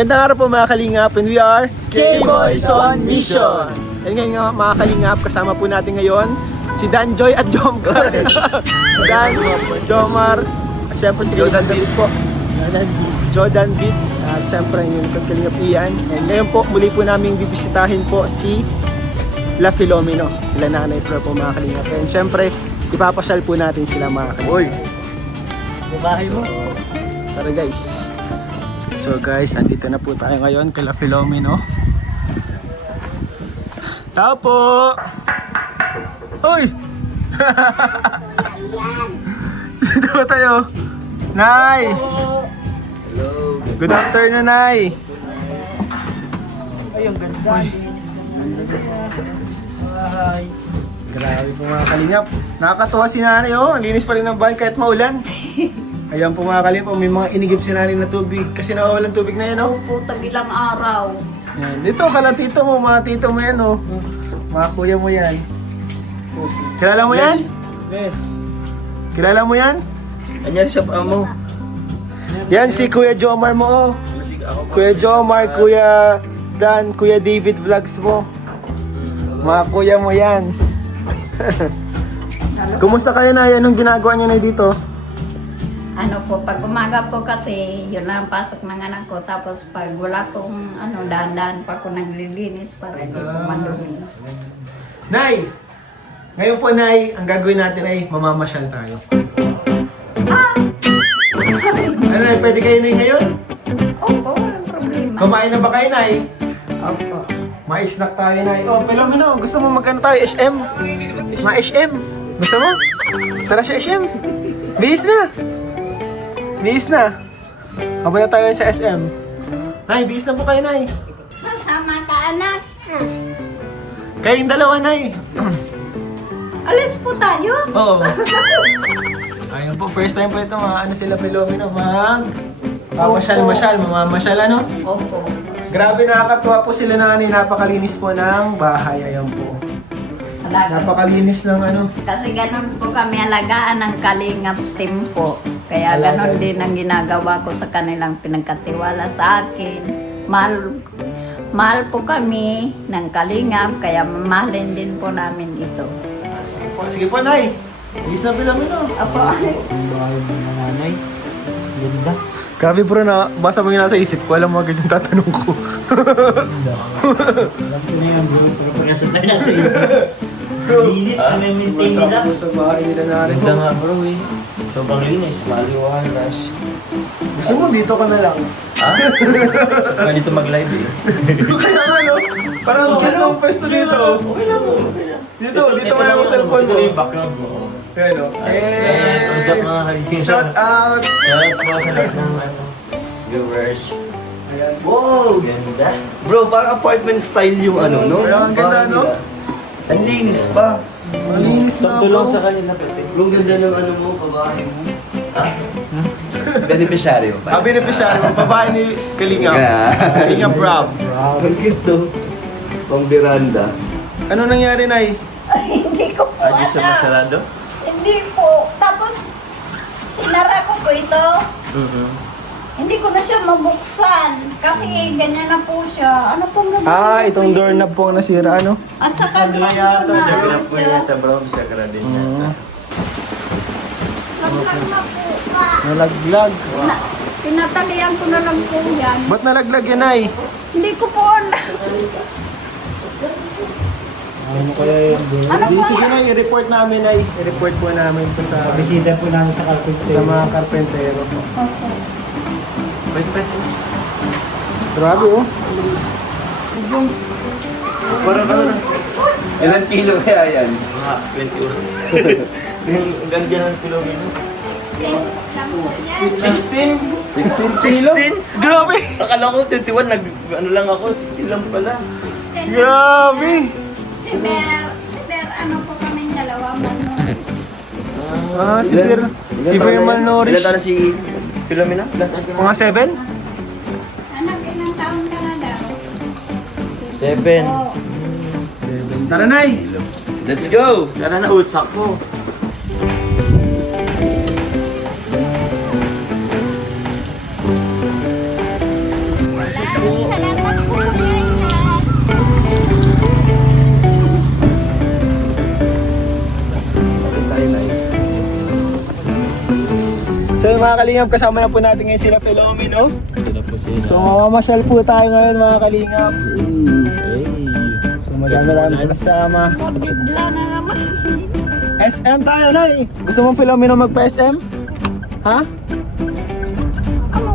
Magandang araw po mga kalingap, and we are K-Boys on Mission! And ngayon nga mga kalingap, kasama po natin ngayon si Danjoy at Jomcar. Si Dan, Jomar, at syempre si Jordan Beat po. Jordan Beat, at syempre yung kalingap Ian. And ngayon po, muli po namin bibisitahin po si La Filomeno. Sila Nanay Flor po mga kalingap. And syempre, ipapasyal po natin sila mga kalingap. Uy! Babahay mo. Tara guys. So guys, andito na po tayo ngayon kay La Filomeno. Tao po! Uy! Dito po tayo. Nay! Hello. Good afternoon, Nay! Ay, ang ganda. Ay. Grabe po mga kalingap. Nakakatuwa si Nanay, oh. Ang linis pa rin ng bahay kahit maulan. Ayan po mga kalingap, may mga inigip si Nanay na tubig. Kasi nawawalan tubig na yan, oh. Opo, tag-ilang araw. Yan. Dito, kala tito mo, mga tito mo yan, oh. Mga kuya mo yan. Kilala mo yan? Yes. Kilala mo yan? Anyan siya pa mo. Yan si Kuya Jomar mo, oh. Kuya Jomar, Kuya Dan, Kuya David Vlogs mo. Mga kuya mo yan. Kumusta kayo na? Anong ginagawa niyo na dito? Ano po, pag umaga po kasi, yun lang ang pasok ng anak ko. Tapos pag wala pong dahan-dahan pa ako naglilinis para hindi po madumi. Nay! Ngayon po, Nay, ang gagawin natin ay mamamasyal tayo. Ano, Nay, pwede kayo, Nay, ngayon? Opo, walang problema. Kumain na ba kayo, Nay? Opo. Ma-snack tayo, Nay. Oh, Filomeno, gusto mo magkano tayo? SM? Ma-SM? Gusto mo? Tara sa SM. Bihis na. Bihis na. Kapunta tayo sa SM. Nay, bihis na po kayo, Nay. Sasama ka, anak. Kayong dalawa, Nay. Alis po tayo. Oo. Ayun po, first time po ito, sila Filomeno, papasyal-masyal, mamamasyal, ano? Opo. Grabe, nakakatuwa po sila na napakalinis po ng bahay. Ayan po. Alaga. Napakalinis ng ano. Kasi ganun po kami alagaan ng Kalingap team po. Kaya Alaga. ganun din ang ginagawa ko sa kanilang pinagkatiwala sa akin. Mahal po kami ng Kalingap, kaya mamahalin din po namin ito. Sige po, Nay. Bihis na Filomeno. Apo. Bahay mo na nanay. Ganda. Grabe bro, basta mo yung nasa isip ko, alam mo agad yung tatanong ko. Ganda. Alam ko na yan bro. Pero pag nasa tayo nasa isip. Linis na may maintain nila. Masama po sa bahay nila na rin. Ganda nga bro eh. Sobrang linis. Maliwalas. Gusto mo, dito ka na lang. Ha? Kaya dito mag-live eh. Kaya nga, no? Parang ang cute ng pwesto dito. Okay lang bro. Okay lang. Dito mo lang ang cellphone mo. Ito yung background mo. Kaya no? What's up mga kalingap? Shout out! Shout out po sa lahat ng viewers. Ayan. Wow! Ganda. Bro, parang apartment style yung ano, no? Kaya ang ganda, Bahay no? nila. Ang linis pa. Malinis na, Tulong bro. sa kanila, Pepe. Bro, ganda ng ano mo, babae mo. Ha? Beneficiaryo. Beneficiary, babae ni Kalingap. Yeah. Kalingap Rob. Ang cute to. Pang veranda. Ano nangyari, Nay? Hindi ko po Hindi siya alam. masarado? Hindi po. Tapos, sinara ko po ito. Hindi ko na siya mabuksan. Kasi ganyan na po siya. Ano pong gagawin? Itong doorknob po ang nasira, ano? At saka Sabi dito yata na siya ano grab po siya. yata bro, bisa ka din yata. Naglag na po. Nalaglag. Tinatalian ko na lang po yan. Ba't nalaglag yan, Nay? Hindi ko po alam. Ano kaya yung bro? Ano Hindi, po? sige, Nay. I-report namin, Nay. I-report po namin ito sa Bisita po namin sa carpenter. sa mga karpentero. Opo. Pwede. Grabe, oh. Parang ano? Ilan kilo kaya yan? Mga 21. Yung ganda ng Filomeno. Lang po yan. 16? 16 kilo? 16? Grabe! Akala ko 21, ano lang ako, 16 lang pala. Grabe! Si Ber, ano po kami dalawa malnourished. Si Ver Ilan malnourished. taon na si Filomena? Mga 7? Anak, ilang taon ka na daw? 7. Oo. Tara, Nay! Let's go! Tara na, utsak ko. So yung mga kalingap, kasama na po natin ngayon sila Philomeno. Ito na po sila. So mamamasyal po tayo ngayon mga kalingap. Hey. So madami-dami po kasama. Bigla na naman. SM tayo, Nay! Gusto mong Philomeno magpa-SM? Ha? Ano?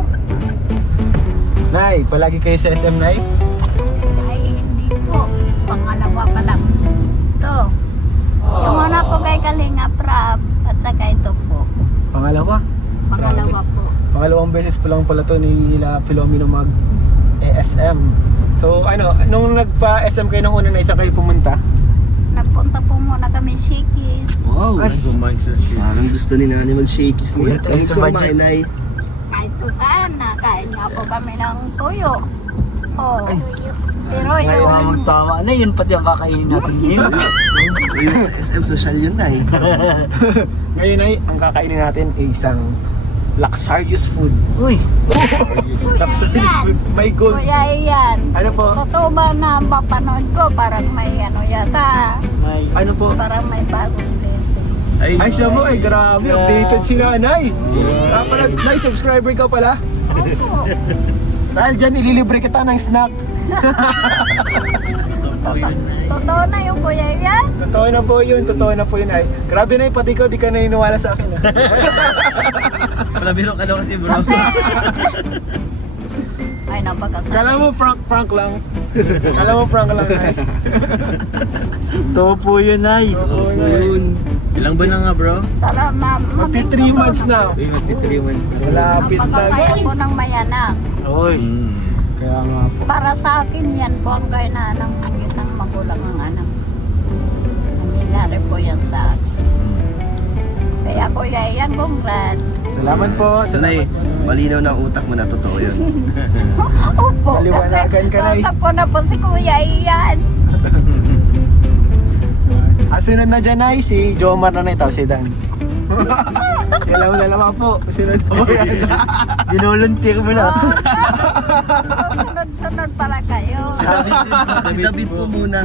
Nay, palagi kayo sa SM, Nay? Ay, hindi po. Pangalawa pa lang. Ito. Yung una po kay Kalinga Prab at saka ito po. Pangalawa. Pangalawa po. Pangalawang beses pa lang pala to ni Philomeno mag-SM. So ano, nung nagpa-SM kayo nung una na isa kayo pumunta? Nagpunta po muna kami Shikis. Wow! Ay. Parang gusto ni Nani mag-shakies niya. Ay, Gusto sa kumain ay. Kahit po saan, nakain nga po kami ng tuyo. Oh. Pero yung... Tama na yun, pati ang kakainin natin ngayon. Ayun, sa SM social yun na eh. Ngayon ay ang kakainin natin ay isang luxurious food. Uy! Luxurious food. May gold. Kuya Ian, Ano po? totoo ba na mapanood ko? Parang may ano yata. May... Ano po? Parang may bagong blessing. Ay siya mo, ay grabe, updated si Nanay. Pala, may subscriber ka pala. Opo. Dahil dyan, ililibre kita ng snack. Totoo na yung Kuya Ian? Totoo na po yun ay. Grabe na pati ko, di ka naniniwala sa akin. Palabiro ka daw kasi bro. Kasi... Ay, napakasabi. Kala mo prank lang. Kala mo prank lang ay. Totoo po yun ay. Oo, Nay. Ilang ba na nga bro? Sarap na. Magti 3 months na. Uy, magti 3 months na. Malapit na Napakasaya po guys. ng mayanak. Uy. Kaya nga po. Para sa akin yan po ang kainaan ng isang magulang ng anak. Nangyayari po yan sa akin. Kaya Kuya Ian, congrats. Salamat po. Sanay, Salamat po. malinaw na ang utak mo na totoo yun. Opo, Maliwanagan ka na eh. kausap ko na po si Kuya Ian. Sunod na dyan ay si Jomar na ito, si Dan. Dalawa po. Sunod na po yan. Dinolunteer mo na. Sunod-sunod para kayo. Si David po muna.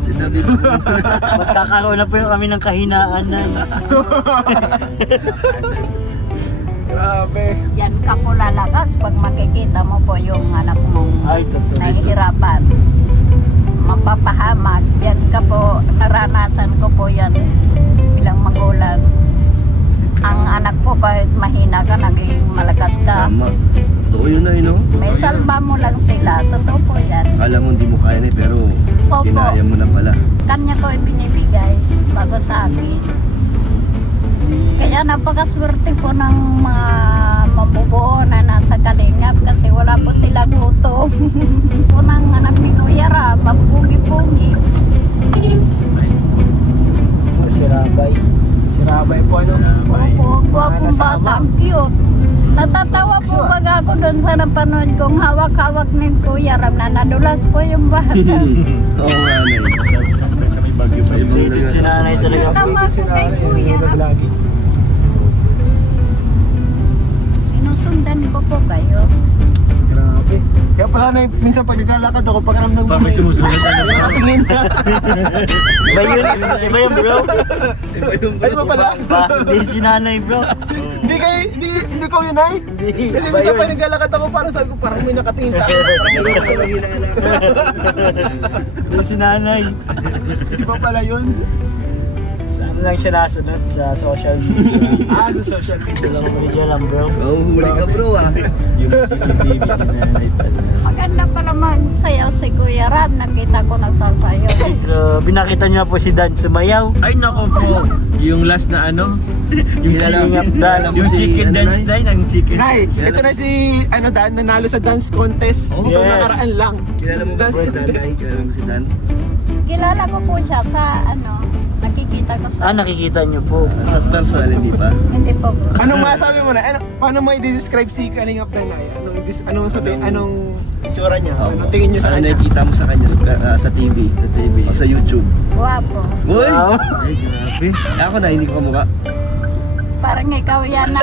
Si David po muna. Magkakaroon na po yung kami ng kahinaan na. Grabe. Yan ka po lalakas pag makikita mo po yung anak mong Ay, totoo. nahihirapan. Mapapahamag. Yan ka po, naranasan ko po yan bilang magulang. Ang anak ko kahit mahina ka, naging malakas ka. Tama. Totoo yun na no? May salba mo lang sila. Totoo po yan. Akala mo hindi mo kaya na eh, pero Opo. kinaya mo na pala. Kanya ko ibinibigay bago sa akin. Kaya napakaswerte po ng mga mabubuo na nasa Kalingap kasi wala po sila gutom. Po ng anak ni Kuya Rab, ang pugi-pugi. Si Rabay. Si Rabay po ano? Opo, ang gwapong Nasama. bata, ang cute. Natatawa po pag ako doon sa napanood kong hawak-hawak ni Kuya Rab na nadulas po yung bata. Oo nga na eh. Sa ibang Updated si nanay talaga. Tama Si po kay Nanay, Kuya Rab. lagi. Sinusundan ko po kayo. Grabe. Kaya pala na minsan pag naglalakad ako, pag alam ng Parang may sumusunod na naman. nakatingin. Iba yun, iba yun bro. Iba yung Ay ba pala? Ba, hindi si nanay bro. Hindi ko yun ay. Kasi minsan pag naglalakad ako, parang may nakatingin sa akin. Parang may Iba sumusunod. pala hinala. Hindi si nanay. Di ba pala yun? Saan lang siya nasunod sa social media? Sa social media lang. Social media lang bro. Oo, huli ka bro ah. Yung CCTV si nanay pala. Maganda pala magsayaw si Kuya Rab. Nakita ko nagsasayaw. So, binakita niyo po si Dan sumayaw. Ay nako po, yung last na ano, yung Kilala- chicken, kilala mo yung si chicken ano, dance Nay? day, ng chicken. Guys, ito na si Dan, nanalo sa dance contest. Oh, Itong yes. nakaraan lang. Kilala mo ba Dance si Dan? Nay? Kilala mo si Dan? Kilala ko po siya sa nakikita ko sa... Nakikita niyo po. Sa personal, hindi pa. Hindi po po. Anong masabi mo na? Paano mo i-describe si Kalingap Danay? Anong sabi? Anong itsura niya? Anong tingin niyo sa Ano kanya? nakikita mo sa kanya sa TV? Sa TV. O sa YouTube? Guwapo. Uy! Wow. Ay, grabe. Ako na, hindi ko kamukha. Parang ikaw yan na.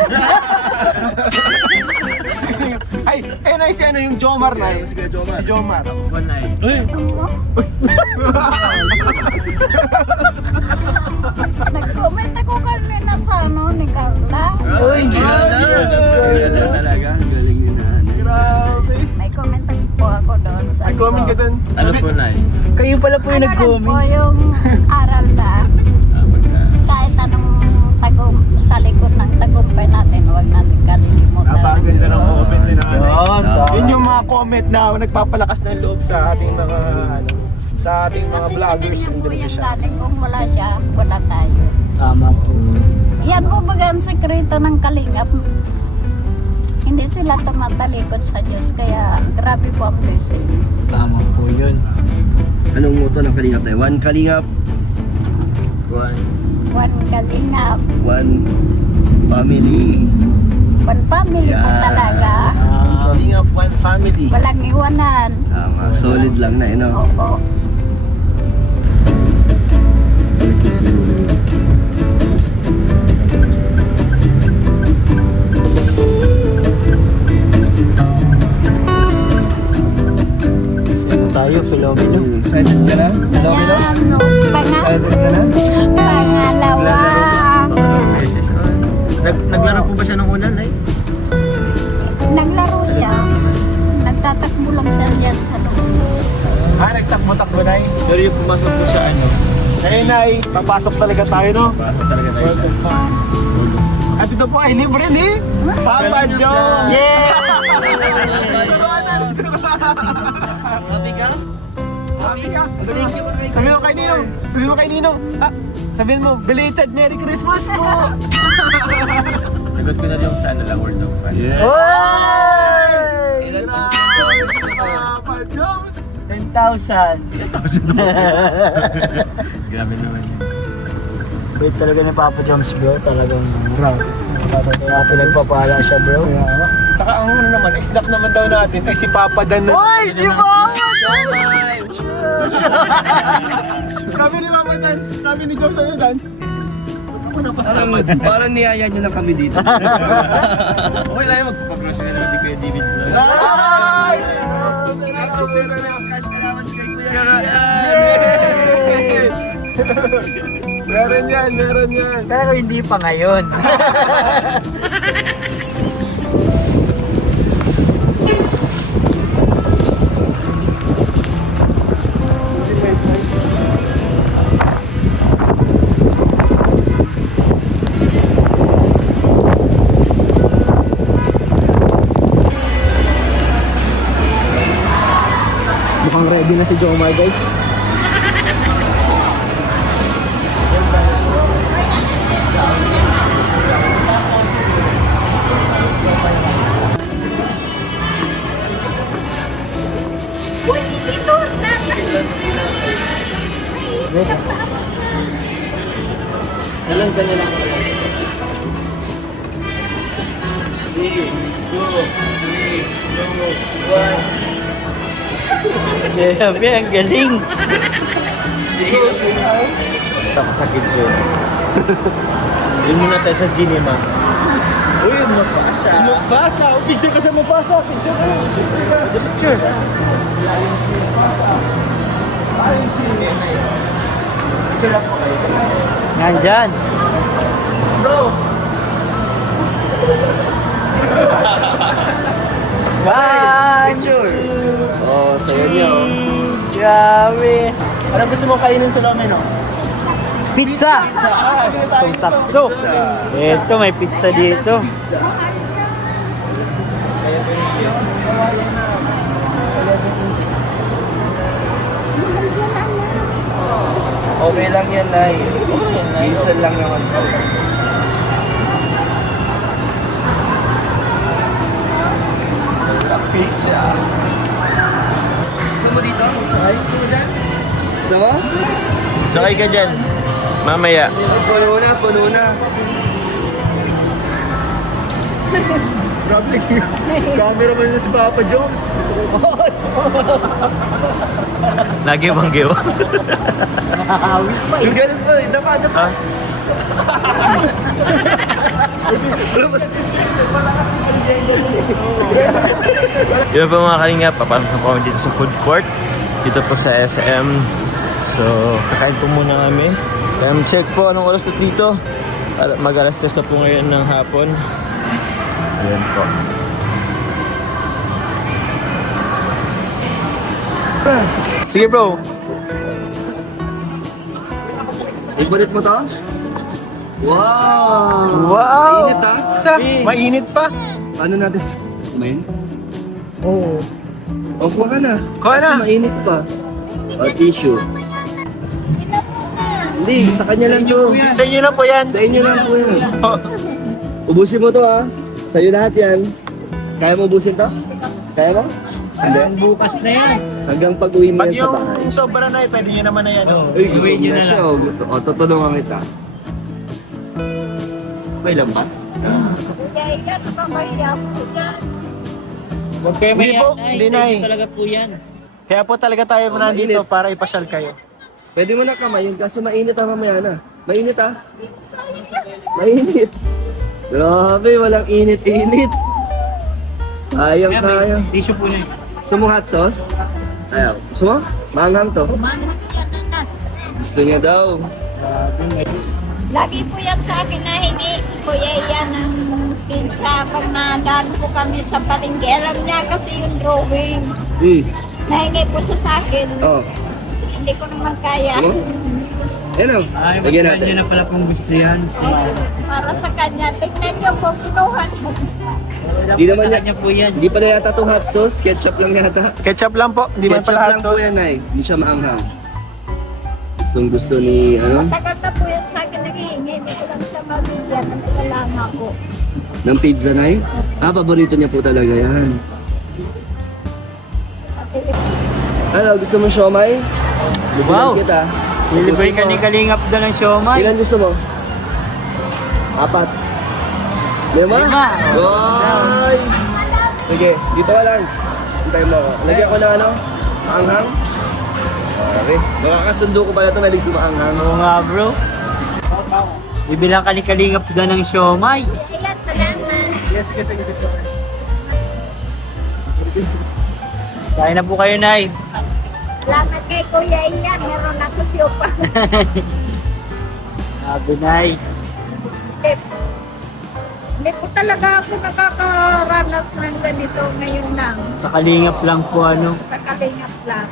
Ay, na si ano yung Jomar na Si Kuya Jomar. Si Jomar. Panay. Nag-comment ako kanina sa ni Carla. Uy, kilala! Comment ka dun. Ano po, Nay? Kayo pala po yung Ano lang po nag-comment. yung aral na kahit anong sa likod ng tagumpay natin, huwag natin kalilimutan. Napakaganda ng comment ni nanay. Yun, Yun yung mga comment na nagpapalakas ng loob sa ating mga ano, sa ating mga Kasi vloggers sa and ganyan po yung television. galing, kung wala siya, wala tayo. Tama po. Yan po baga ang sekreto ng kalingap. Hindi sila tumatalikod sa Diyos, kaya grabe po ang blessings. Tama po yun. Anong motto ng Kalingap na yun? One Kalingap, One kalingap, one family. one family po Yeah. talaga. Kalingap One Family. Walang iwanan. Tama, solid lang na, no? Opo. Ano tayo, Filomeno? Excited ka na? Hello, hello? Excited ka na? Pangalawa. Naglaro po ba siya nung una, Nay? Naglaro siya. Nagtatakbo lang siya dyan sa loob. Nagtakbo-takbo na Pero yung pumasok po sa ano, Ngayon ay, papasok talaga tayo, no? pasok talaga tayo sa At ito po ay libre ni Papa John! Yeah! Happy ka? Happy ka? Sabihin mo kay Ninong. Sabihin mo kay Ninong. Sabihin mo, belated Merry Christmas po! Sagot ko na lang sa ano lang, World of Fun. Yeah. Oy! Ilan po? Papa Jones! 10,000. Grabe naman yun. Wait talaga ni Papa Joms bro, talagang grabe. Kaya pinagpapala siya bro. Saka ang ano naman, snack naman daw natin ay si Papa Dan na... Hoy! Si Papa! Sabi ni Papa Dan, sabi ni Jones ano Dan? Ako na Parang niyaya niyo na kami dito. Okay lang yung magpapagrush ka naman si Kuya David Vlog. Ay! Meron yan, meron yan. Pero hindi pa ngayon. Mukhang ready na si Jomar guys. Ilan ka nilang Grabe, ang galing. Tapos sa kids yun. Yun muna tayo sa cinema. Uy, mapasa. Mufasa! Picture ka sa Mufasa! Picture ka! Picture! Nandyan. Bro! One, Picture. two, Oh, saya niyo. three. Grabe. Anong gusto mo kainin sa Lomeno? Pizza. Itong sakto. Ito, may pizza dito. Okay lang yan, Nay. Minsan lang naman to. Pizza. Gusto mo dito? Masakay? Gusto mo? Sakay ka dyan. Mamaya. Puno na, puno na. Grabe, camera man na si Papa Jones. Lagi bang gewa? Yung ganun pa, dapa, dapa. Lumos. Yun po mga kalingap, papasok na po kami dito sa food court. Dito po sa SM. So, kakain po muna kami. Check po anong oras na dito. Mag-alas 3 na po ngayon ng hapon. Ayan po. Sige bro. Favorite mo to? Wow! Wow! Mainit ha? Mainit pa. Paano natin kumain? Oo. O, kuha ka na. Kuha na. Kasi mainit pa. O, tissue. Hindi, sa kanya lang to. Sa inyo na po yan. Sa inyo lang po yan. Oh. Ubusin mo to ha. Sa'yo lahat yan. Kaya mo ubusin to? Kaya mo? Hindi. Bukas na yan. Hanggang pag-uwi mo Pag yan sa bahay. yung sobra na pwede nyo naman na yan. Oh. Uy, Gawin gutom nyo na na siya. lang. O, tutulungan kita. Okay lang ba? Kuya, iyan pa mahiya po dyan. Huwag kayo Hindi mayan, po, Nay. hindi, Sa Nay. inyo talaga po yan. Kaya po talaga tayo Oh, nandito mainit. para ipasyal kayo. Pwede mo na kamayin kaso mainit ha mamaya na. Mainit ha? Mainit. Grabe, walang init-init. Ayang Kaya kaya. may tissue po na. Gusto mo hot sauce? Ayaw. Gusto mo? Maanghang to. Manang yan anak. Gusto niya daw. Lagi po yan sa akin na hingi. Kuya, yan ang pinsa. Pag nadaan po kami sa palengke, alam niya kasi yung drawing. Nahingi po siya sa akin. Oh. Hindi ko naman kaya. Ano? Yan o. Ay, Lagyan magkano natin. na pala kung gusto yan. Para sa kanya. Tignan niyo po, kinuhan mo. Di naman Sa niya- kanya po yan. Hindi pala yata to hot sauce. Ketchup lang yata. Ketchup lang po, hindi man Ketchup pala hot lang po sauce. yan ay. Hindi siya maanghang. Gusto ni ano? Tagal na po yan sa akin naghihingi. Hindi ko lang siya mabigyan. Nagkalama ko. Ng pizza na paborito niya po talaga yan. Ano, gusto mo siomay? Bigyan Wow. kita. Lilibre ka Gusto ni mo? Kalingap doon ng siomay. Ilan gusto mo? 4. 5? Lima. Goy! Sige, dito ka lang. Hintay mo ako. Lagyan ko ng ano? Maanghang? Okay. Makakasundo ko pala ito na lisi maanghang. Oo nga bro. Bibilang ka ni Kalingap doon ng siomay. Ilan, salamat. Yes, yes, yes. Kain na po kayo, Nay. Salamat kay Kuya Iyan. Meron ako siyo pa. Sabi, Nay. Hindi po talaga ako nakakaranas ng ganito ngayon lang. Sa Kalingap lang po, ano. Sa kalingap lang.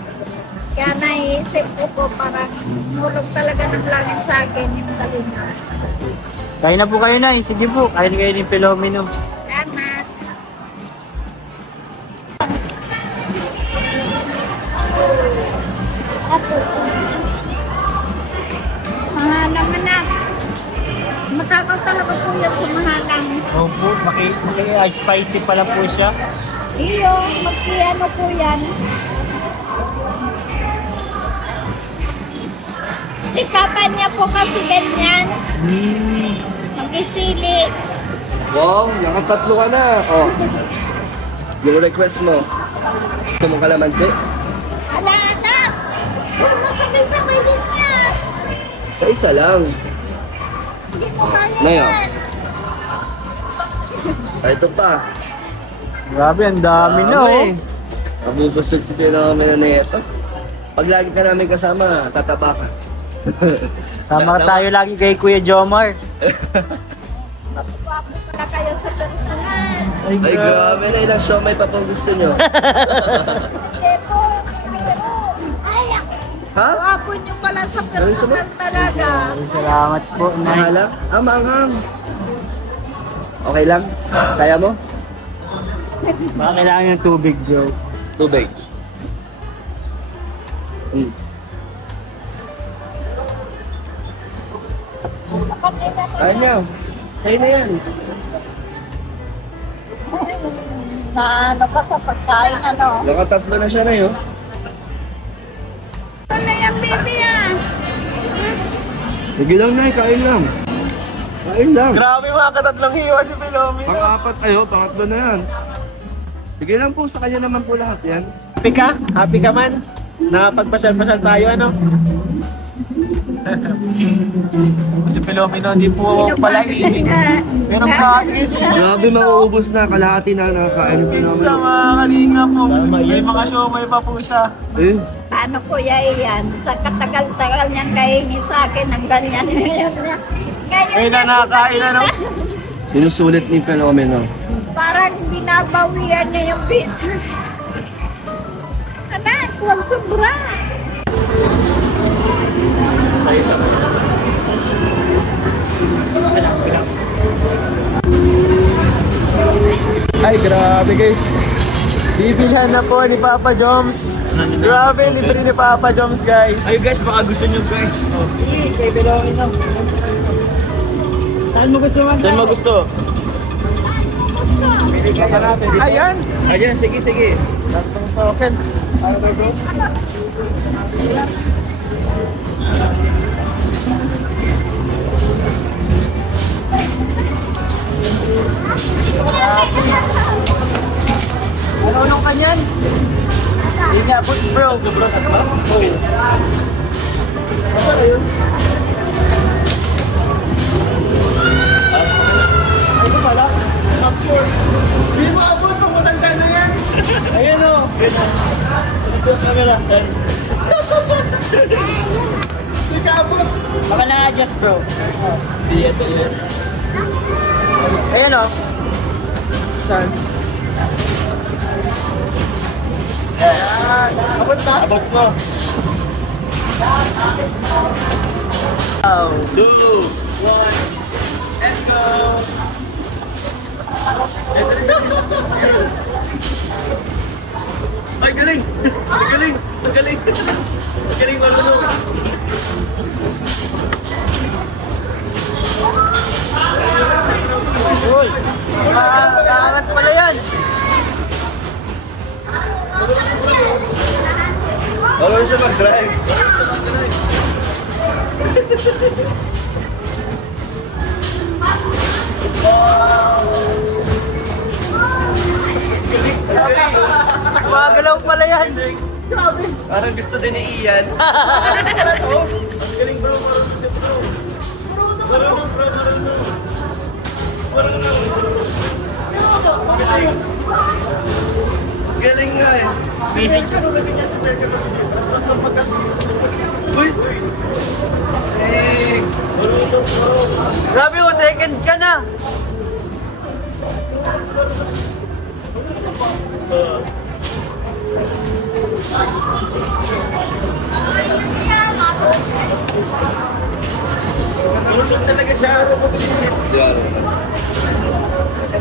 Kaya naisip ko po parang mulog talaga ng langit sa akin yung kalingap. Kain na po kayo, Nay. Sige po, kain kayo ni Filomeno. Salamat. Mahalang anak. Matakaw talaga po yan sa mahalang. Opo, spicy pala po siya. Iyo, magpiano po yan. Si papa niya po kasi ganyan. Mag-isili. Wow, nakatatlo ka na. Oh. Yung request mo. Gusto mong kalamansi? Ala, anak! Huwag mo sabay-sabay din yan. Sa isa lang. Hindi mo kaya Ngayon. yan. Ito pa. Grabe, ang dami na, oh. Mabubusog si Phenomena na ito. Pag lagi ka namin kasama, tataba ka. Sama tayo lagi kay Kuya Jomar. Mas gwapo pala kayo sa personal. Ay, grabe na ilang siomay pa pong gusto nyo. Hindi po, pero... Ay, Ha? gwapo niyo pala sa personal talaga. Ay, salamat po, Nay. Mahala? Ah, maanghang. Okay lang? Kaya mo? Baka kailangan ng tubig, bro. Tubig. Kaya niya. Sa'yo na yan. Na ano ka sa pagkain, ano? Nakatatlo na siya na yun. Ano yan, baby, ah? Sige lang na, kain lang. Kain lang. Grabe mga katatlong hiwa si Filomeno. Pang-apat ayo, pangatlo na yan. Sige lang po, sa kanya naman po lahat yan. Happy ka? Happy ka man? Nakapagpasyal-pasyal tayo, ano? Si Filomeno, hindi po pala ibig. Pero practice eh. Grabe, mauubos na. Kalahati na nakakain ng Sa phenomenon. mga kalinga po. May mga siomay pa po siya. Eh, Paano kuya iyan? Sa katagal-tagal niyang kahingi sa akin ng ganyan. Ngayon May niya, nanakain, ano? sinusulit ni Phenomenon. parang binabawian niya yung pizza. Anak, Huwag sobra. Ay, grabe guys. Bibilhan na po ni Papa Joms. Grabe, libre ni Papa Joms guys. Ay guys, baka gusto nyo guys. Kaya bilawin na. Saan mo gusto man? Saan mo gusto? Bigyan pa natin. Ayan. Ayan, sige, sige. Tatlong token. Ano ba bro? Ano ka niyan? Hindi niya abot bro. Sobrang sa ba? Oo. Ano na yun? Ay, ito pala. Capture. Di mo abot kung matanda na yan. Ayun o. Ayun o. Ito ang camera. Di ka abot. Baka na-adjust bro. Di yan, yan. Ayun o. Saan? Ayan. Abot na. Abot mo. Wow. 2, 1, let's go! Ay, galing! Ang galing! Ang galing! Ang galing marunong! Uy. Kaangat pala yan. Marunong siya mag-drive! Magalaw pala yan. Parang gusto din ni Ian. Galing bro, marunong siya bro. Marunong bro, marunong. Galing nga eh. Sisig. Uy! Eh, Grabe mo, second ka na. marunong talaga siya.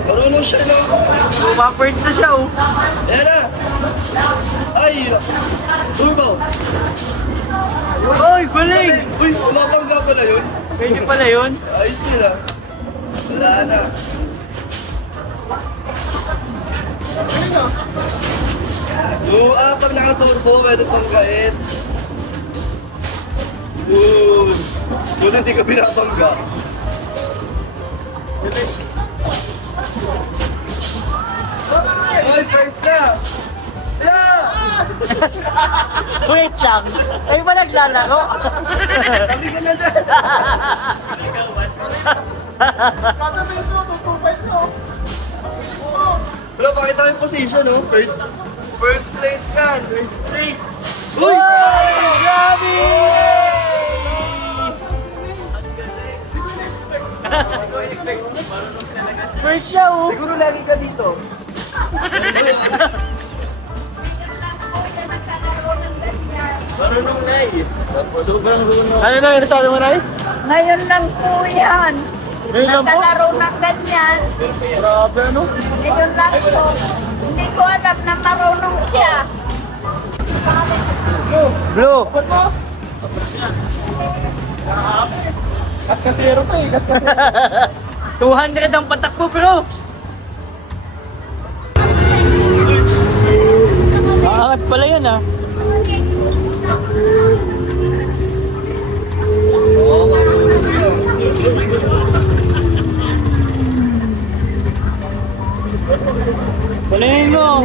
Marunong siya no? Bumpers na siya oh. Ayan na! Ay! Turbo! Oy, galing! Uy, umabangga pala yun. Pwede pala yun. Ayos yun ah. Wala na. Pag naka-turbo, pwede pang gait. Kung hindi ka binabangga. Ay, first na! Yeah! Wait lang. Kayo ba naglalaro? Kami ka na dyan! Kada beso, tutupay ko. Bro, pakita mo yung position, no? First place yan! First place! Uy! Grabe! First siya oh. Siguro lagi ka dito. Marunong na eh. Sobrang runong. Ano na yung sabi mo, Nay? Ngayon lang po yan. Ngayon lang po? Nagkalaro ng ganyan. Grabe, ano? Ngayon lang po. Hindi ko alam na marunong siya. Blue. Ba't mo? Kaskasero pa eh, kaskasero. 200 ang patak mo bro. Aangat pala yan ah. Kunin mo.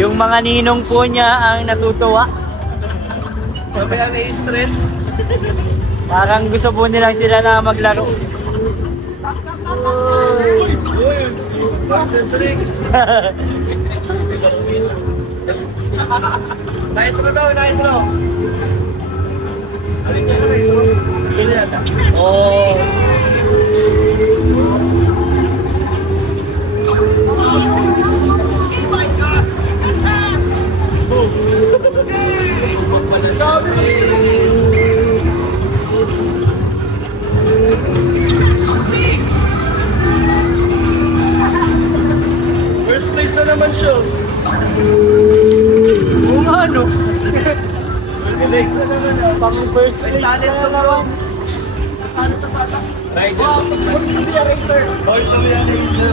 Yung mga ninong po niya ang natutuwa. Sabi ang na-stress. Parang gusto po nilang sila na maglaro. Tricks. Nitro daw, nitro. Oh. First place na naman siya. Oo nga, no? First place na naman siya. Pang first place Talent na to bro. naman. Ano to pasa? Right. Hold to be a racer. Hold to be a racer.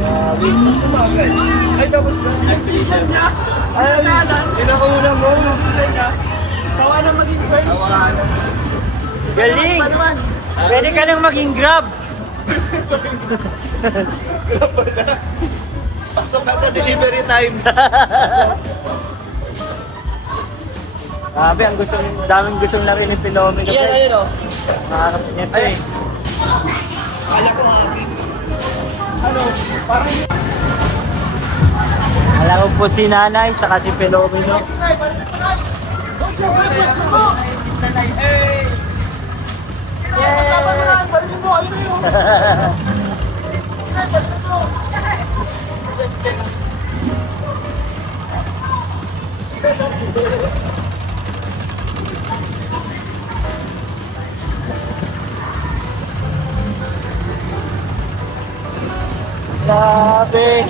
Grabe. Tumagal. Ay, tapos na. Ay, pinakauna mo. Sawa na maging first. Galing! Pwede ka nang maging grab. Pasok ka sa delivery time. Grabe, daming gustong laro ni Pilome kasi. Yan, ayun o. Nakakapit niya ito eh. Kala ko akin. Alam ko po si Nanay, saka si Pilome no. Grabe!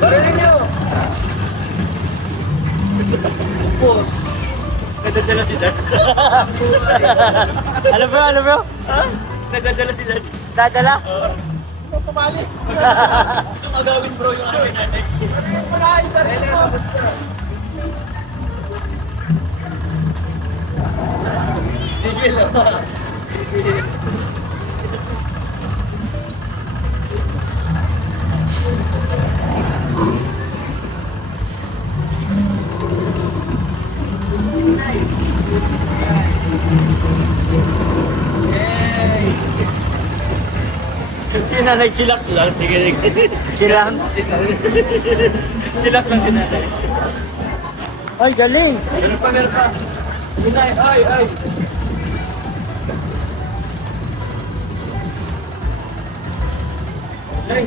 Barinig niyo. Boss. Nadadala si Dad. Ano bro? Ano bro? Nadadala si Dad. Dadala? Pumali. Gusto mo gawin bro yung akin natin. Pumali ka Ayun rin. na, tapos na. Tigil na. Tigil. Si Nanay chillax lang. Chillax? Chillax lang si Nanay. Ay, galing! Meron pa, meron pa. Ay! Galing! Yay!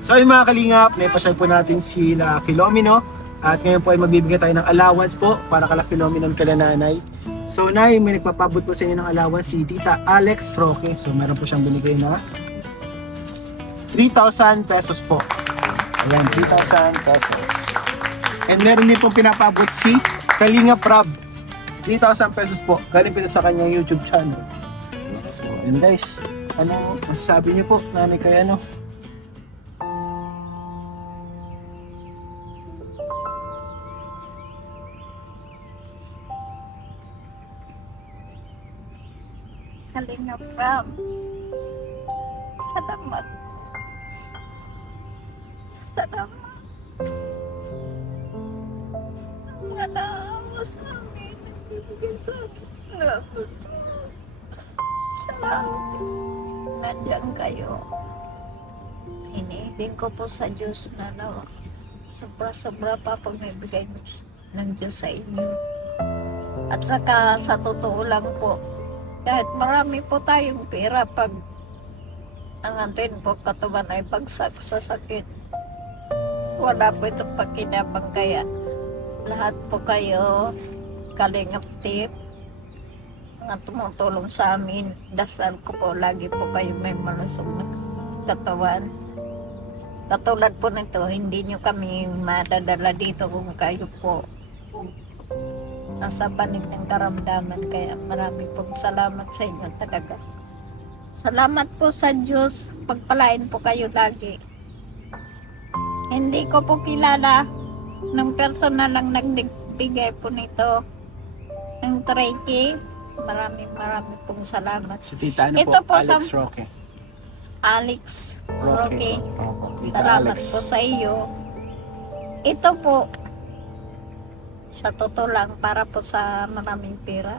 So ayun mga kalingap, may pasyal po natin sila Filomeno. At ngayon po ay magbibigay tayo ng allowance po para kala Filomeno at kala nanay. So nay, may nagpapabot po sa inyo ng allowance si Tita Alex Roque. So meron po siyang binigay na 3,000 pesos po. Ayan, 3,000 pesos. And meron din po pinapabot si Kalinga Prab. 3,000 pesos po. Galing po sa kanyang YouTube channel. So, and guys, ano masasabi niyo po, nanay kaya no? Kalinga Prab. Salamat. Salamat. Wala ako sa amin. Nagbibigay sa akin. Salamat. Salamat. Nandiyan kayo. Iniibig ko po sa Diyos na sobra-sobra pa pag naibigay ng Diyos sa inyo. At saka sa totoo lang po, kahit marami po tayong pera pag ang atin po katawan ay bagsak sa sakit, wala po itong pakinabang kaya lahat po kayo Kalingap Team na tumutulong sa amin. Dasal ko po lagi po kayo may malusog na katawan. Katulad po nito, hindi nyo kami madadala dito kung kayo po nasa panig ng karamdaman. Kaya marami pong salamat sa inyo talaga. Salamat po sa Diyos. Pagpalain po kayo lagi. Hindi ko po kilala ng personal lang nagbigay po nito ng 3K. Maraming pong salamat. Si Tita, ano Ito po? po, Alex Sam- Roque. Alex Roque. Opo, Tita Salamat Alex. po sa iyo. Ito po, sa totoo lang, para po sa maraming pera.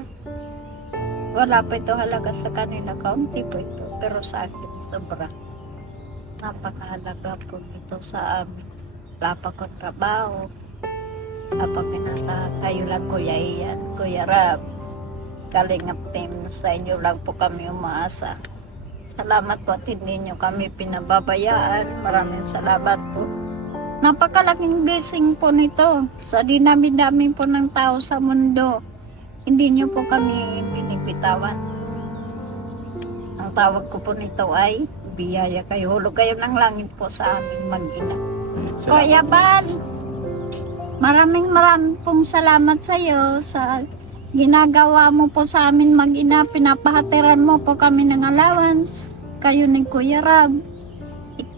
Wala po ito halaga sa kanila, kaunti po ito. Pero sa akin, sobra. Napakahalaga po ito sa amin. Wala pa ko trabaho. Kapag nasa kayo lang, Kuya Ian, Kuya Rab, Kalingap team, sa inyo lang po kami umaasa. Salamat po at hindi nyo kami pinababayaan. Maraming salamat po. Napakalaking blessing po nito. Sa dinami-dami po ng tao sa mundo, hindi nyo po kami binibitawan. Ang tawag ko po nito ay biyaya kayo. Hulog kayo ng langit po sa aming mag-ina. Kuya Ban, maraming pong salamat sa iyo sa ginagawa mo po sa amin mag-ina. Pinapahatiran mo po kami ng allowance. Kayo ni Kuya Rab,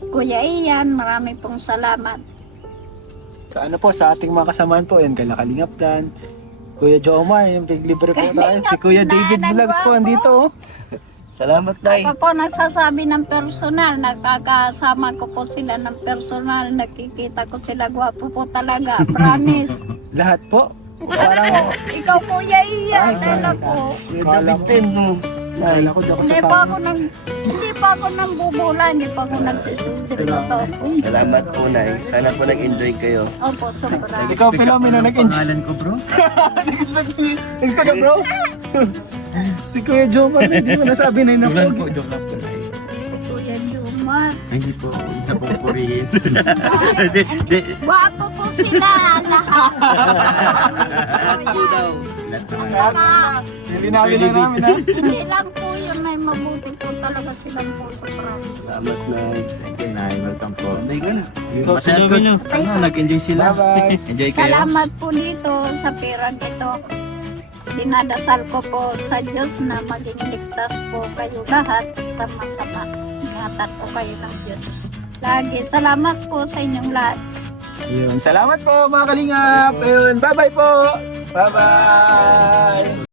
Kuya Ian, marami pong salamat. So ano po, sa ating mga kasamahan po, yan, kala Kalingap Dan, Kuya Jomar, yung big libre po tayo. Si Kuya Dan, David ang Vlogs po, gwapo. andito. oh. Salamat, Nay. Ako po nagsasabi ng personal, nakakasama ko po sila ng personal, nakikita ko sila, gwapo po talaga, promise. Lahat po. Parang, Ikaw Kuya Ian, Ay, ano po. Kuya Kala David ko. din, no? Nay. Kala ko di ako Hindi pa sasama. ako nang bubula, hindi pa ako nagsisilito. Salamat po, Nay. Sana po nag-enjoy kayo. Opo, sobra. Ikaw, Philomena, nag-enjoy. Pangalan ko, bro. Expect ka bro? Si Kuya Jomar, hindi mo nasabi na Joke lang yun. po, joke lang po. Nay. Si Kuya Jumar. Ay, hindi po, isa pong purihin. Gwapo po sila lahat. Po daw. Lahat naman. Saka, Linawin lang namin ha. hindi lang po yun, may mabuti po talaga silang puso, promise. Salamat, Nay. Thank you, Nay. Welcome po. Enjoy ka na. Masaya ko nyo. Ano, nag-enjoy sila. Bye-bye. Enjoy kayo. Salamat po dito sa pirang ito. Dinadasal ko po sa Diyos na maging ligtas po kayo lahat sa masama. Ingatan po kayo ng Diyos. Lagi. Salamat po sa inyong lahat. Ayun, salamat po mga Kalingap. Ayun, bye-bye po. Bye-bye.